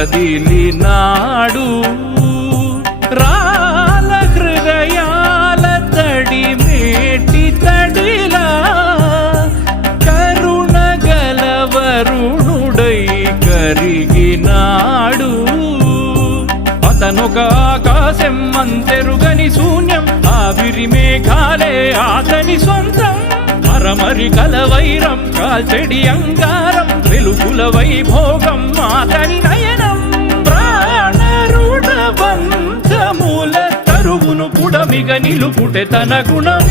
కదిలినాడు రాల హృదయాల తడి మేటి తడిలా కరుణ గలవరుణుడై కరిగినాడు అతనొక ఆకాశం అంతెరుగని శూన్యం ఆవిరి మేఘాలే అతని సొంతం మరమరి కలవైరం కాల్చెడి అంగారం వెలుగుల వైభోగం అతని నయనం ప్రాణరుణ బంధముల తరువును పుడమిగ నిలుపుటె తన గుణం